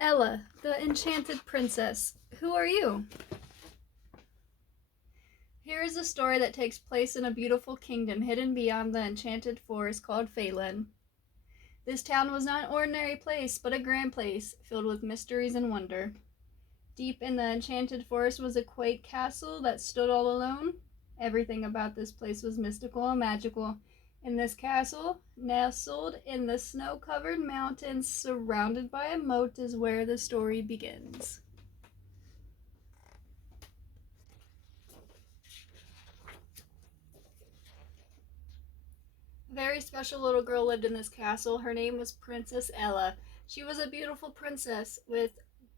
Ella, the Enchanted Princess. Who are you? Here is a story that takes place in a beautiful kingdom hidden beyond the enchanted forest called Phelan. This town was not an ordinary place, but a grand place, filled with mysteries and wonder. Deep in the enchanted forest was a quaint castle that stood all alone. Everything about this place was mystical and magical. In this castle, nestled in the snow-covered mountains, surrounded by a moat, is where the story begins. A very special little girl lived in this castle. Her name was Princess Ella. She was a beautiful princess with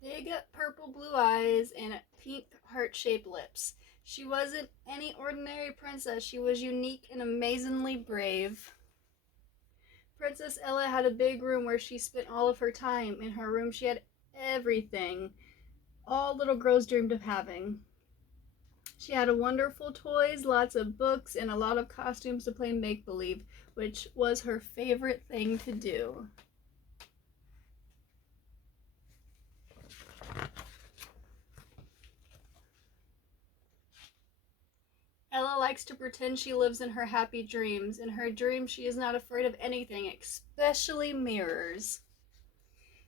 big purple blue eyes and pink heart-shaped lips. She wasn't any ordinary princess. She was unique and amazingly brave. Princess Ella had a big room where she spent all of her time. In her room she had everything all little girls dreamed of having. She had wonderful toys, lots of books, and a lot of costumes to play make-believe, which was her favorite thing to do. Ella likes to pretend she lives in her happy dreams. In her dreams, she is not afraid of anything, especially mirrors.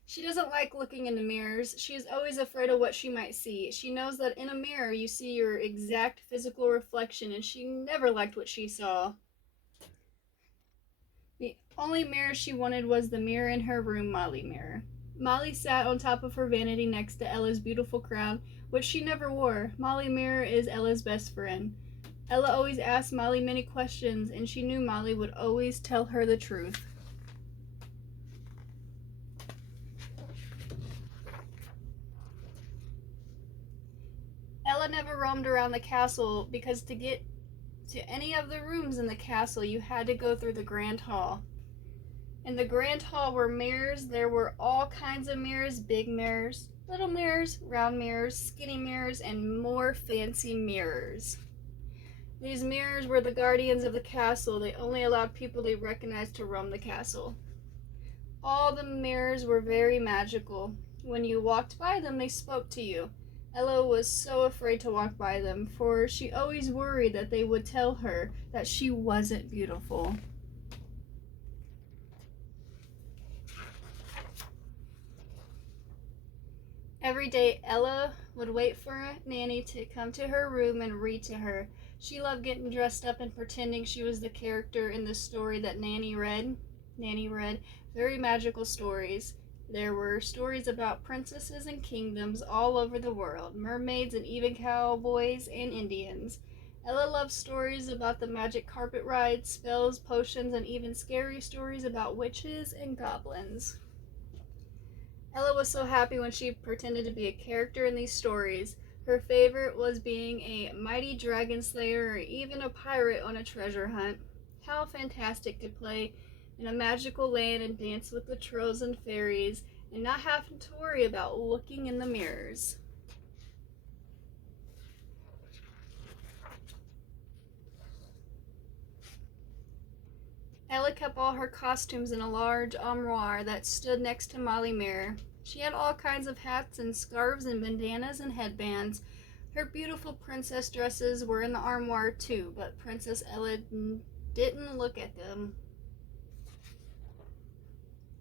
She doesn't like looking into mirrors. She is always afraid of what she might see. She knows that in a mirror you see your exact physical reflection, and she never liked what she saw. The only mirror she wanted was the mirror in her room, Molly Mirror. Molly sat on top of her vanity next to Ella's beautiful crown, which she never wore. Molly Mirror is Ella's best friend. Ella always asked Molly many questions, and she knew Molly would always tell her the truth. Ella never roamed around the castle because to get to any of the rooms in the castle you had to go through the Grand Hall. In the Grand Hall were mirrors. There were all kinds of mirrors, big mirrors, little mirrors, round mirrors, skinny mirrors, and more fancy mirrors. These mirrors were the guardians of the castle. They only allowed people they recognized to roam the castle. All the mirrors were very magical. When you walked by them, they spoke to you. Ella was so afraid to walk by them, for she always worried that they would tell her that she wasn't beautiful. Every day, Ella would wait for Nanny to come to her room and read to her. She loved getting dressed up and pretending she was the character in the story that Nanny read. Nanny read very magical stories. There were stories about princesses and kingdoms all over the world, mermaids and even cowboys and Indians. Ella loved stories about the magic carpet rides, spells, potions, and even scary stories about witches and goblins. Ella was so happy when she pretended to be a character in these stories. Her favorite was being a mighty dragon slayer or even a pirate on a treasure hunt. How fantastic to play in a magical land and dance with the trolls and fairies and not having to worry about looking in the mirrors. Ella kept all her costumes in a large armoire that stood next to Molly Mirror. She had all kinds of hats and scarves and bandanas and headbands. Her beautiful princess dresses were in the armoire too, but Princess Ella didn't look at them.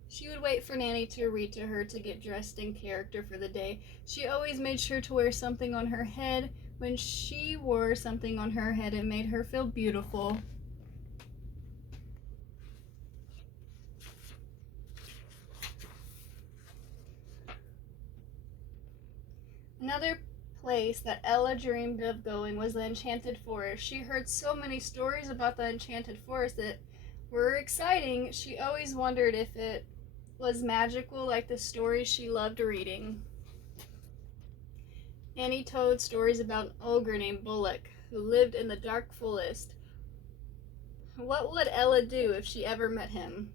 She would wait for Nanny to read to her to get dressed in character for the day. She always made sure to wear something on her head. When she wore something on her head, it made her feel beautiful. Another place that Ella dreamed of going was the Enchanted Forest. She heard so many stories about the Enchanted Forest that were exciting. She always wondered if it was magical like the stories she loved reading. Annie told stories about an ogre named Bullock who lived in the dark forest. What would Ella do if she ever met him?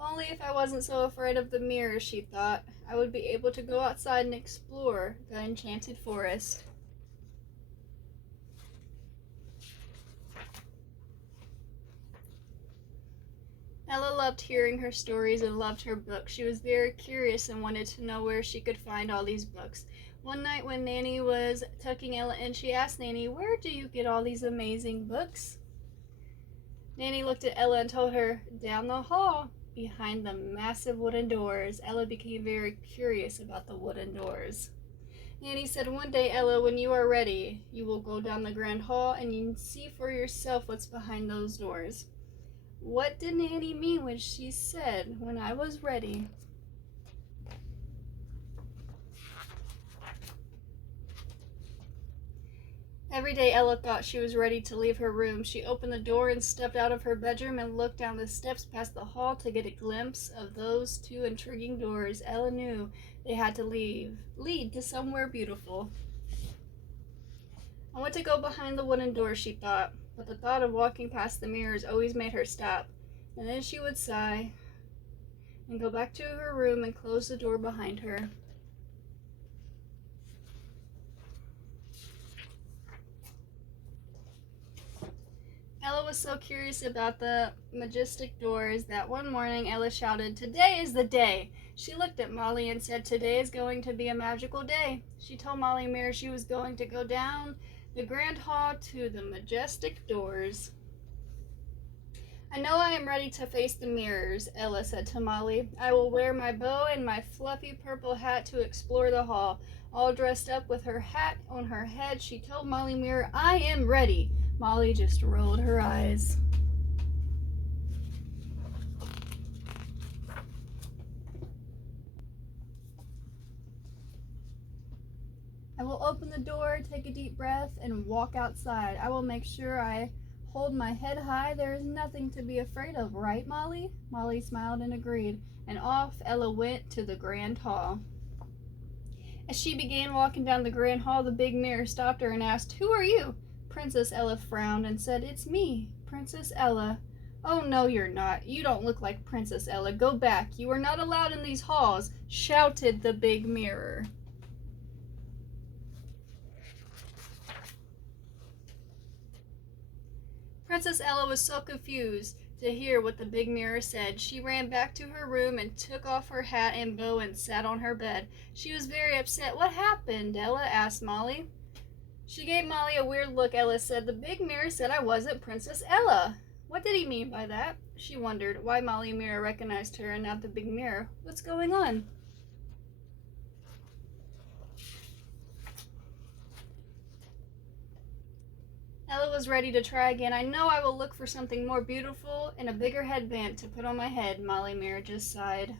Only if I wasn't so afraid of the mirror, she thought, I would be able to go outside and explore the enchanted forest. Ella loved hearing her stories and loved her books. She was very curious and wanted to know where she could find all these books. One night when Nanny was tucking Ella in, she asked Nanny, "Where do you get all these amazing books?" Nanny looked at Ella and told her, "Down the hall, behind the massive wooden doors." Ella became very curious about the wooden doors. Nanny said, "One day, Ella, when you are ready, you will go down the grand hall and you can see for yourself what's behind those doors." What did Nanny mean when she said, "When I was ready"? Every day Ella thought she was ready to leave her room. She opened the door and stepped out of her bedroom and looked down the steps past the hall to get a glimpse of those two intriguing doors. Ella knew they had to lead to somewhere beautiful. "I want to go behind the wooden door," she thought, but the thought of walking past the mirrors always made her stop. And then she would sigh and go back to her room and close the door behind her. Ella was so curious about the majestic doors that one morning Ella shouted, "Today is the day!" She looked at Molly and said, "Today is going to be a magical day." She told Molly Mirror she was going to go down the grand hall to the majestic doors. "I know I am ready to face the mirrors," Ella said to Molly. "I will wear my bow and my fluffy purple hat to explore the hall." All dressed up with her hat on her head, she told Molly Mirror, "I am ready." Molly just rolled her eyes. "I will open the door, take a deep breath, and walk outside. I will make sure I hold my head high. There is nothing to be afraid of, right, Molly?" Molly smiled and agreed, and off Ella went to the grand hall. As she began walking down the grand hall, the big mirror stopped her and asked, "Who are you?" Princess Ella frowned and said, "It's me, Princess Ella." "Oh, no, you're not. You don't look like Princess Ella. Go back. You are not allowed in these halls," shouted the big mirror. Princess Ella was so confused to hear what the big mirror said. She ran back to her room and took off her hat and bow and sat on her bed. She was very upset. "What happened, Ella?" asked Molly. She gave Molly a weird look. Ella said, "The big mirror said I wasn't Princess Ella." What did he mean by that? She wondered why Molly Mirror recognized her and not the big mirror. What's going on? Ella was ready to try again. "I know I will look for something more beautiful and a bigger headband to put on my head," Molly Mirror just sighed.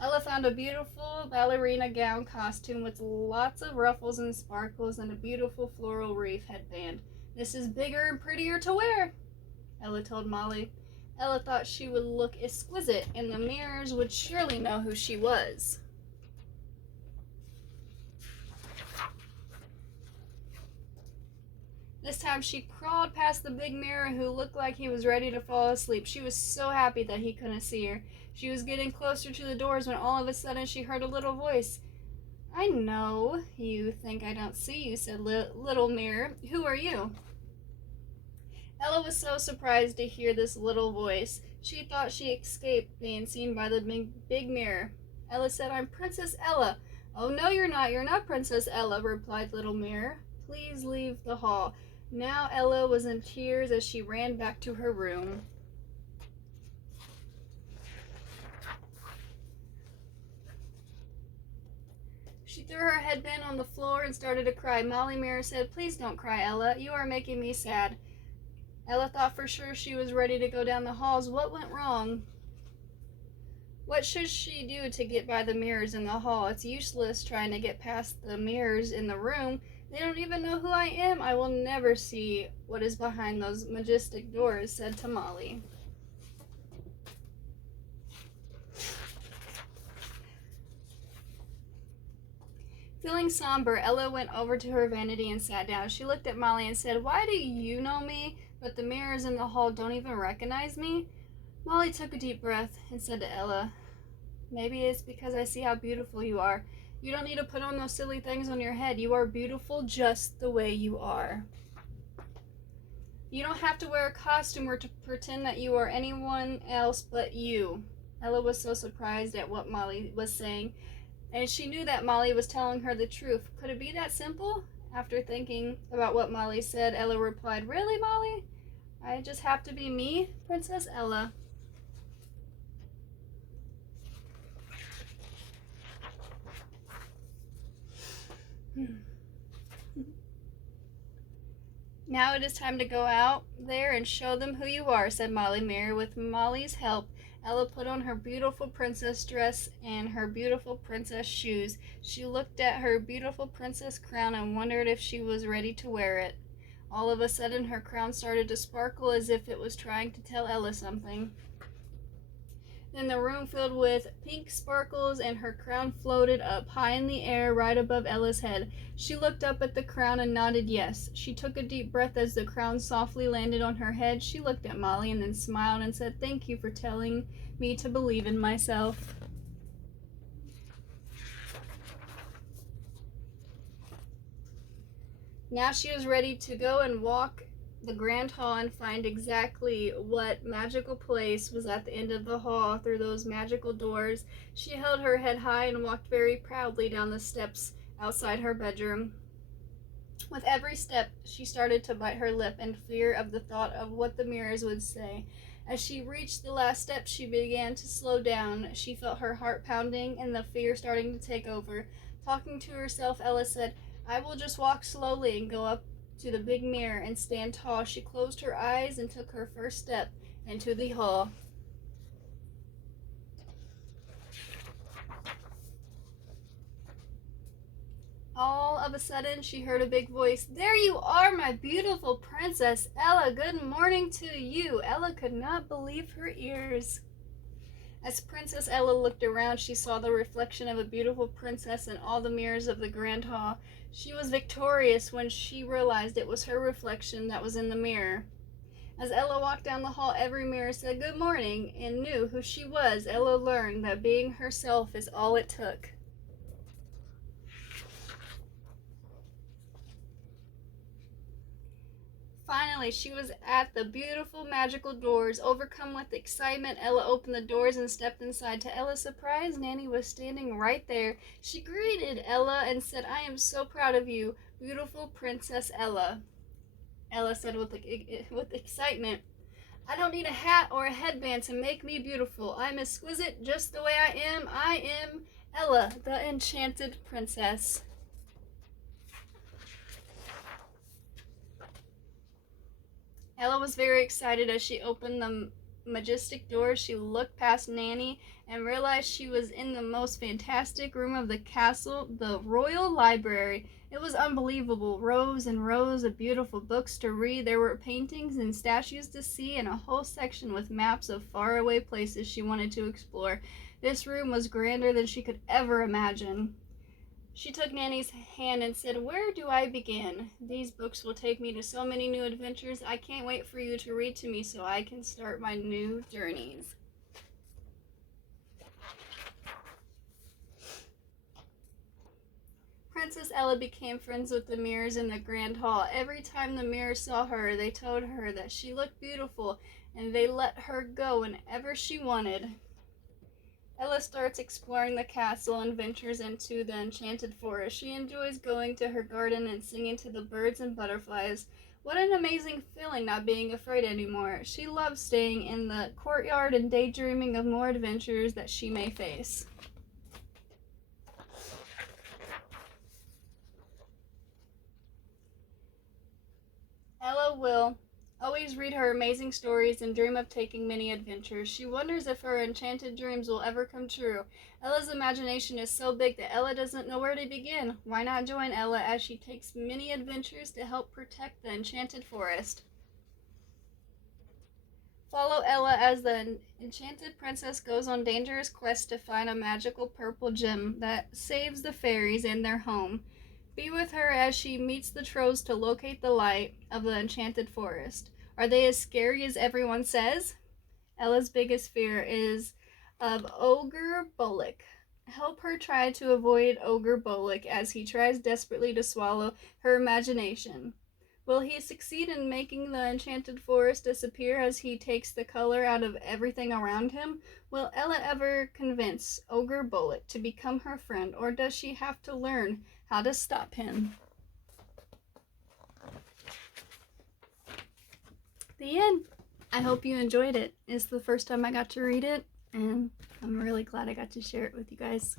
Ella found a beautiful ballerina gown costume with lots of ruffles and sparkles and a beautiful floral wreath headband. "This is bigger and prettier to wear," Ella told Molly. Ella thought she would look exquisite, and the mirrors would surely know who she was. This time she crawled past the big mirror, who looked like he was ready to fall asleep. She was so happy that he couldn't see her. She was getting closer to the doors when all of a sudden she heard a little voice. "I know you think I don't see you," said little mirror. "Who are you?" Ella was so surprised to hear this little voice. She thought she escaped being seen by the big mirror. Ella said, "I'm Princess Ella." "Oh, no, you're not. You're not Princess Ella," replied little mirror. "Please leave the hall." Now Ella was in tears as she ran back to her room. She threw her headband on the floor and started to cry. Molly Mirror said, "Please don't cry, Ella. You are making me sad." Ella thought for sure she was ready to go down the halls. What went wrong? What should she do to get by the mirrors in the hall? It's useless trying to get past the mirrors in the room. They don't even know who I am. I will never see what is behind those majestic doors, said to Molly. Feeling somber, Ella went over to her vanity and sat down. She looked at Molly and said, "Why do you know me, but the mirrors in the hall don't even recognize me?" Molly took a deep breath and said to Ella, "Maybe it's because I see how beautiful you are. You don't need to put on those silly things on your head. You are beautiful just the way you are." You don't have to wear a costume or to pretend that you are anyone else but you. Ella was so surprised at what Molly was saying, and she knew that Molly was telling her the truth. Could it be that simple? After thinking about what Molly said, Ella replied, "Really, Molly? I just have to be me, Princess Ella." "Now it is time to go out there and show them who you are," said Molly Mary. With Molly's help, Ella put on her beautiful princess dress and her beautiful princess shoes. She looked at her beautiful princess crown and wondered if she was ready to wear it. All of a sudden, her crown started to sparkle as if it was trying to tell Ella something. Then the room filled with pink sparkles, and her crown floated up high in the air right above Ella's head. She looked up at the crown and nodded yes. She took a deep breath as the crown softly landed on her head. She looked at Molly and then smiled and said, "Thank you for telling me to believe in myself." Now she was ready to go and walk the grand hall and find exactly what magical place was at the end of the hall through those magical doors. She held her head high and walked very proudly down the steps outside her bedroom. With every step, she started to bite her lip in fear of the thought of what the mirrors would say. As she reached the last step, she began to slow down. She felt her heart pounding and the fear starting to take over. Talking to herself, Ella said, "I will just walk slowly and go up to the big mirror and stand tall." She closed her eyes and took her first step into the hall. All of a sudden, she heard a big voice. "There you are, my beautiful Princess Ella. Good morning to you." Ella could not believe her ears. As Princess Ella looked around, she saw the reflection of a beautiful princess in all the mirrors of the grand hall. She was victorious when she realized it was her reflection that was in the mirror. As Ella walked down the hall, every mirror said good morning and knew who she was. Ella learned that being herself is all it took. Finally, she was at the beautiful magical doors. Overcome with excitement, Ella opened the doors and stepped inside. To Ella's surprise, Nanny was standing right there. She greeted Ella and said, "I am so proud of you, beautiful Princess Ella." Ella said with excitement, "I don't need a hat or a headband to make me beautiful. I'm exquisite just the way I am. I am Ella, the Enchanted Princess." Ella was very excited as she opened the majestic doors. She looked past Nanny and realized she was in the most fantastic room of the castle, the royal library. It was unbelievable. Rows and rows of beautiful books to read. There were paintings and statues to see, and a whole section with maps of faraway places she wanted to explore. This room was grander than she could ever imagine. She took Nanny's hand and said, "Where do I begin? These books will take me to so many new adventures. I can't wait for you to read to me so I can start my new journeys." Princess Ella became friends with the mirrors in the grand hall. Every time the mirrors saw her, they told her that she looked beautiful, and they let her go whenever she wanted. Ella starts exploring the castle and ventures into the enchanted forest. She enjoys going to her garden and singing to the birds and butterflies. What an amazing feeling not being afraid anymore. She loves staying in the courtyard and daydreaming of more adventures that she may face. Ella will always read her amazing stories and dream of taking many adventures. She wonders if her enchanted dreams will ever come true. Ella's imagination is so big that Ella doesn't know where to begin. Why not join Ella as she takes many adventures to help protect the enchanted forest? Follow Ella as the enchanted princess goes on dangerous quests to find a magical purple gem that saves the fairies and their home. Be with her as she meets the trolls to locate the light of the enchanted forest. Are they as scary as everyone says? Ella's biggest fear is of Ogre Bullock. Help her try to avoid Ogre Bullock as he tries desperately to swallow her imagination. Will he succeed in making the enchanted forest disappear as he takes the color out of everything around him? Will Ella ever convince Ogre Bullet to become her friend, or does she have to learn how to stop him? The end. I hope you enjoyed it. It's the first time I got to read it, and I'm really glad I got to share it with you guys.